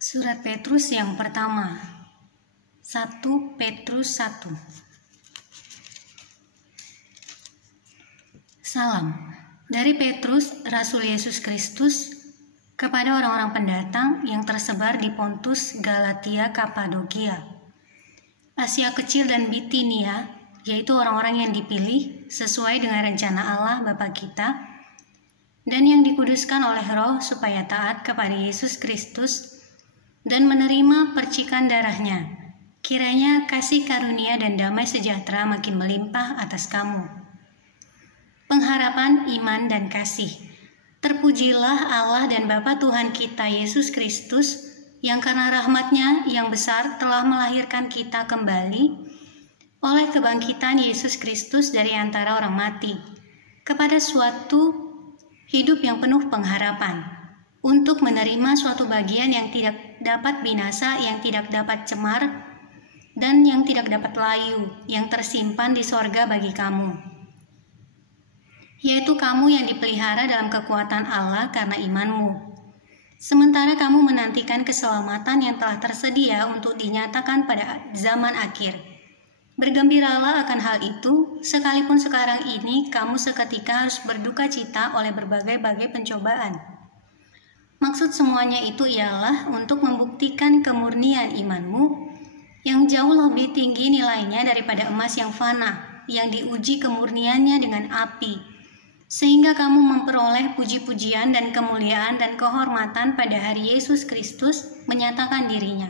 Surat Petrus yang pertama, 1 Petrus 1. Salam dari Petrus, Rasul Yesus Kristus, kepada orang-orang pendatang yang tersebar di Pontus, Galatia, Kapadokia, Asia Kecil dan Bitinia, yaitu orang-orang yang dipilih sesuai dengan rencana Allah Bapa kita, dan yang dikuduskan oleh Roh supaya taat kepada Yesus Kristus dan menerima percikan darahnya. Kiranya kasih karunia dan damai sejahtera makin melimpah atas kamu. Pengharapan, iman, dan kasih. Terpujilah Allah dan Bapa Tuhan kita Yesus Kristus, yang karena rahmat-Nya yang besar telah melahirkan kita kembali oleh kebangkitan Yesus Kristus dari antara orang mati, kepada suatu hidup yang penuh pengharapan, untuk menerima suatu bagian yang tidak dapat binasa, yang tidak dapat cemar, dan yang tidak dapat layu, yang tersimpan di sorga bagi kamu, yaitu kamu yang dipelihara dalam kekuatan Allah karena imanmu. Sementara kamu menantikan keselamatan yang telah tersedia untuk dinyatakan pada zaman akhir. Bergembiralah akan hal itu, sekalipun sekarang ini kamu seketika harus berduka cita oleh berbagai-bagai pencobaan. Maksud semuanya itu ialah untuk membuktikan kemurnian imanmu yang jauh lebih tinggi nilainya daripada emas yang fana, yang diuji kemurniannya dengan api, sehingga kamu memperoleh puji-pujian dan kemuliaan dan kehormatan pada hari Yesus Kristus menyatakan dirinya.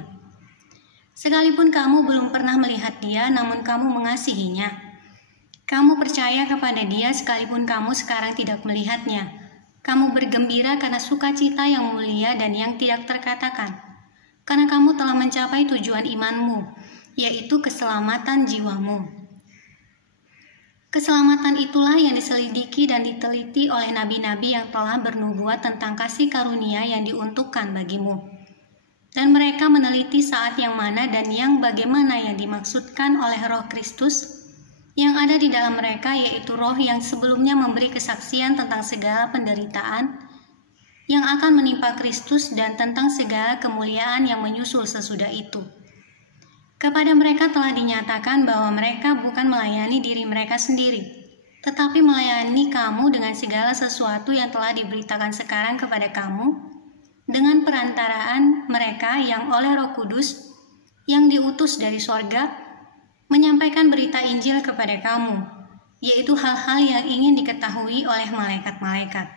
Sekalipun kamu belum pernah melihat Dia, namun kamu mengasihinya. Kamu percaya kepada Dia sekalipun kamu sekarang tidak melihatnya. Kamu bergembira karena sukacita yang mulia dan yang tidak terkatakan, karena kamu telah mencapai tujuan imanmu, yaitu keselamatan jiwamu. Keselamatan itulah yang diselidiki dan diteliti oleh nabi-nabi yang telah bernubuat tentang kasih karunia yang diuntukkan bagimu. Dan mereka meneliti saat yang mana dan yang bagaimana yang dimaksudkan oleh Roh Kristus yang ada di dalam mereka, yaitu Roh yang sebelumnya memberi kesaksian tentang segala penderitaan yang akan menimpa Kristus dan tentang segala kemuliaan yang menyusul sesudah itu. Kepada mereka telah dinyatakan bahwa mereka bukan melayani diri mereka sendiri, tetapi melayani kamu dengan segala sesuatu yang telah diberitakan sekarang kepada kamu, dengan perantaraan mereka yang oleh Roh Kudus yang diutus dari sorga menyampaikan berita Injil kepada kamu, yaitu hal-hal yang ingin diketahui oleh malaikat-malaikat.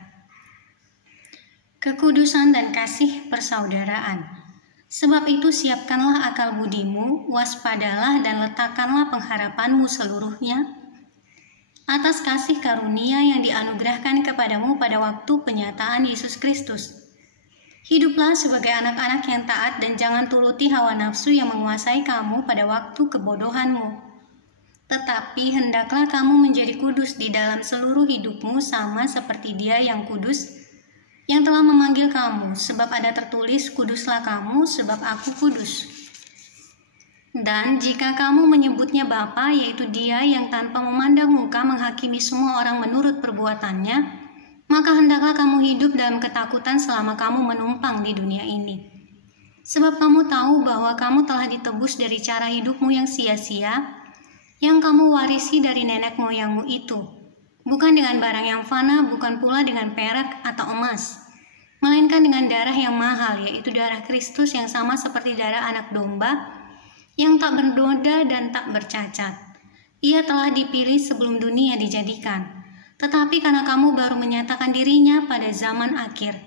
Kekudusan dan kasih persaudaraan. Sebab itu siapkanlah akal budimu, waspadalah dan letakkanlah pengharapanmu seluruhnya atas kasih karunia yang dianugerahkan kepadamu pada waktu penyataan Yesus Kristus. Hiduplah sebagai anak-anak yang taat dan jangan turuti hawa nafsu yang menguasai kamu pada waktu kebodohanmu. Tetapi hendaklah kamu menjadi kudus di dalam seluruh hidupmu, sama seperti Dia yang kudus, yang telah memanggil kamu, sebab ada tertulis, kuduslah kamu sebab aku kudus. Dan jika kamu menyebutnya Bapa, yaitu Dia yang tanpa memandang muka menghakimi semua orang menurut perbuatannya, maka hendaklah kamu hidup dalam ketakutan selama kamu menumpang di dunia ini. Sebab kamu tahu bahwa kamu telah ditebus dari cara hidupmu yang sia-sia, yang kamu warisi dari nenek moyangmu itu, bukan dengan barang yang fana, bukan pula dengan perak atau emas, melainkan dengan darah yang mahal, yaitu darah Kristus yang sama seperti darah anak domba, yang tak bernoda dan tak bercacat. Ia telah dipilih sebelum dunia dijadikan, tetapi karena kamu baru menyatakan dirinya pada zaman akhir.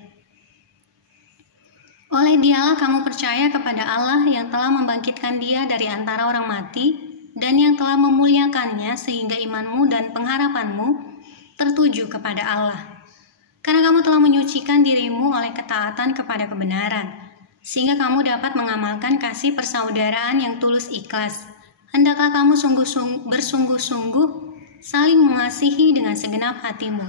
Oleh Dialah kamu percaya kepada Allah yang telah membangkitkan Dia dari antara orang mati dan yang telah memuliakannya sehingga imanmu dan pengharapanmu tertuju kepada Allah. Karena kamu telah menyucikan dirimu oleh ketaatan kepada kebenaran, sehingga kamu dapat mengamalkan kasih persaudaraan yang tulus ikhlas. Hendaklah kamu bersungguh-sungguh saling mengasihi dengan segenap hatimu,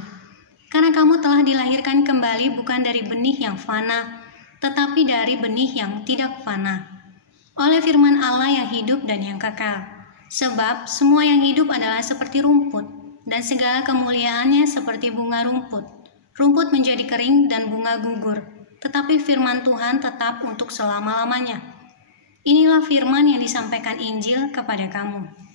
karena kamu telah dilahirkan kembali bukan dari benih yang fana, tetapi dari benih yang tidak fana, oleh firman Allah yang hidup dan yang kekal. Sebab semua yang hidup adalah seperti rumput, dan segala kemuliaannya seperti bunga rumput. Rumput menjadi kering dan bunga gugur, tetapi firman Tuhan tetap untuk selama-lamanya. Inilah firman yang disampaikan Injil kepada kamu.